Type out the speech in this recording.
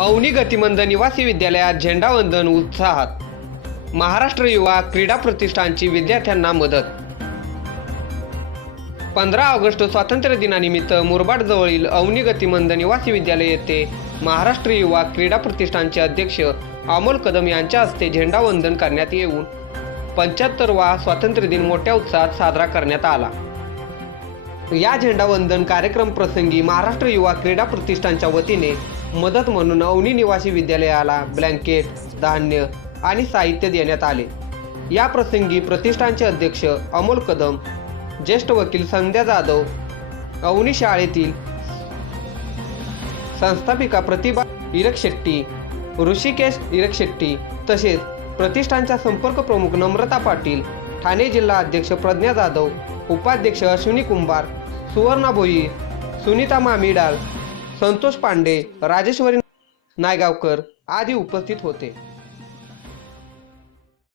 अवनी गतिमंद निवासी विद्यालयात झेंडावंदन उत्साहात। महाराष्ट्र युवा क्रीडा प्रतिष्ठानची विद्यार्थ्यांना मदत। 15 ऑगस्ट स्वातंत्र्य दिनानिमित्त मुरबाड जवळील अवनी गतिमंद निवासी विद्यालय येथे महाराष्ट्र युवा क्रीडा प्रतिष्ठानचे अध्यक्ष अमोल कदम यांच्या हस्ते झेंडावंदन करण्यात येऊन 75वा स्वातंत्र्य दिन मोठ्या उत्साहात साजरा करण्यात आला। या झेंडावंदन कार्यक्रम प्रसंगी महाराष्ट्र युवा क्रीडा प्रतिष्ठानच्या वतीने मदत म्हणून अवनी निवासी विद्यालयाला ब्लँकेट, धान्य आणि साहित्य देण्यात आले। या प्रसंगी प्रतिष्ठानचे अध्यक्ष अमोल कदम, ज्येष्ठ वकील संध्या जाधव, अवनी शाळेतील संस्थापिका प्रतिभा इरकशेट्टी, ऋषिकेश इरकशेट्टी तसेच प्रतिष्ठानच्या संपर्क प्रमुख नम्रता पाटील, ठाणे जिल्हा अध्यक्ष प्रज्ञा जाधव, उपाध्यक्ष अश्विनी कुंभार, सुवर्णा भोई, सुनीता मामिडाल, संतोष पांडे, राजेश्वरी नायगावकर आदी उपस्थित होते।